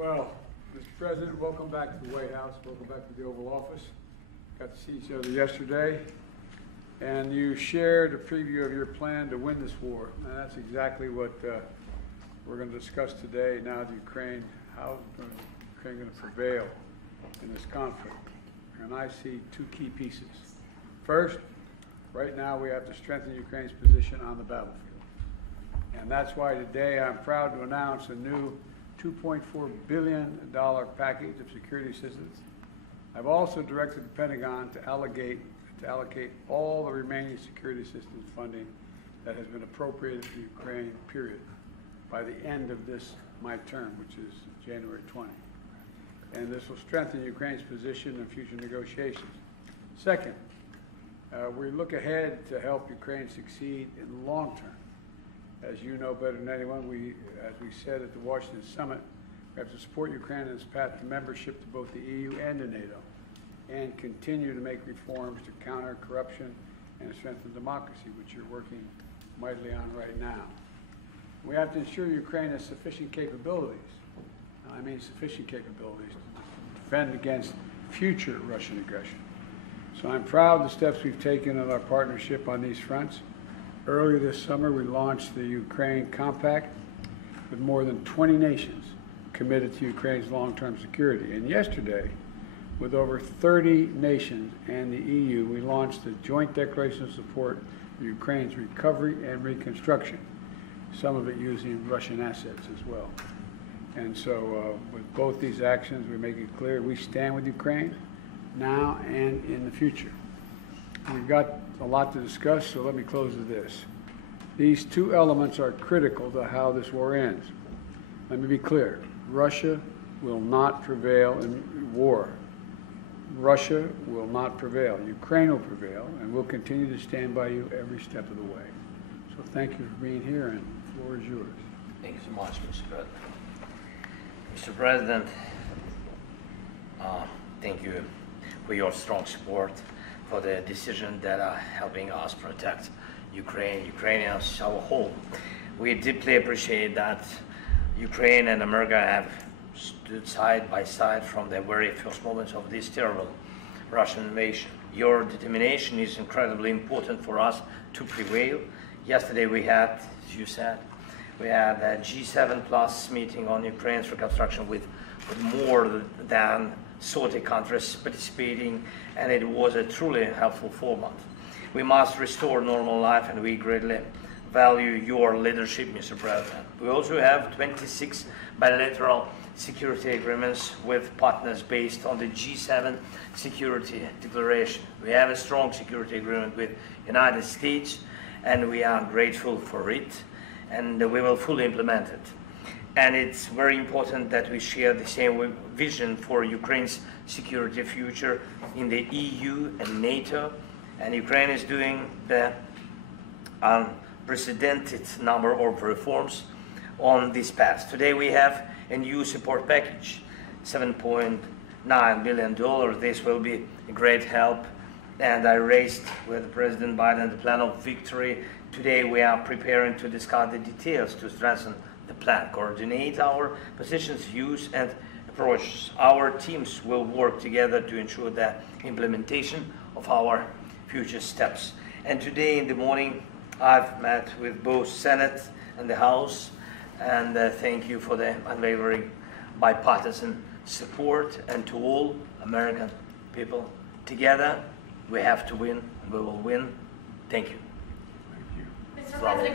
Well, Mr. President, welcome back to the White House. Welcome back to the Oval Office. Got to see each other yesterday, and you shared a preview of your plan to win this war. And that's exactly what we're going to discuss today. Now, the Ukraine, how is Ukraine going to prevail in this conflict? And I see two key pieces. First, right now we have to strengthen Ukraine's position on the battlefield. And that's why today I'm proud to announce a new $2.4 billion package of security assistance. I've also directed the Pentagon to allocate all the remaining security assistance funding that has been appropriated to Ukraine, period, by the end of my term, which is January 20. And this will strengthen Ukraine's position in future negotiations. Second, we look ahead to help Ukraine succeed in the long term. As you know better than anyone, as we said at the Washington summit, we have to support Ukraine in its path to membership to both the EU and to NATO, and continue to make reforms to counter corruption and strengthen democracy, which you're working mightily on right now. We have to ensure Ukraine has sufficient capabilities, I mean sufficient capabilities, to defend against future Russian aggression. So I'm proud of the steps we've taken in our partnership on these fronts. Earlier this summer, we launched the Ukraine Compact with more than 20 nations committed to Ukraine's long-term security. And yesterday, with over 30 nations and the EU, we launched the Joint Declaration of Support for Ukraine's recovery and reconstruction, some of it using Russian assets as well. And so with both these actions, we make it clear we stand with Ukraine now and in the future. We've got a lot to discuss, so let me close with this. These two elements are critical to how this war ends. Let me be clear. Russia will not prevail in war. Russia will not prevail. Ukraine will prevail, and we'll continue to stand by you every step of the way. So thank you for being here, and the floor is yours. Thank you so much, Mr. President. Mr. President, thank you for your strong support for the decision that are helping us protect Ukraine, Ukrainians, our home. We deeply appreciate that Ukraine and America have stood side by side from the very first moments of this terrible Russian invasion. Your determination is incredibly important for us to prevail. Yesterday we had, as you said, we had a G7 plus meeting on Ukraine's reconstruction with more than 30 countries participating, and it was a truly helpful format. We must restore normal life, and we greatly value your leadership, Mr. President. We also have 26 bilateral security agreements with partners based on the G7 security declaration. We have a strong security agreement with the United States, and we are grateful for it, and we will fully implement it. And it's very important that we share the same vision for Ukraine's security future in the EU and NATO. And Ukraine is doing the unprecedented number of reforms on this path. Today we have a new support package, $7.9 billion. This will be a great help. And I raised with President Biden the plan of victory. Today we are preparing to discuss the details to strengthen the plan, coordinate our positions, views, and approaches. Our teams will work together to ensure the implementation of our future steps. And today in the morning, I've met with both Senate and the House, and thank you for the unwavering bipartisan support, and to all American people. Together, we have to win, and we will win. Thank you. Mr. President,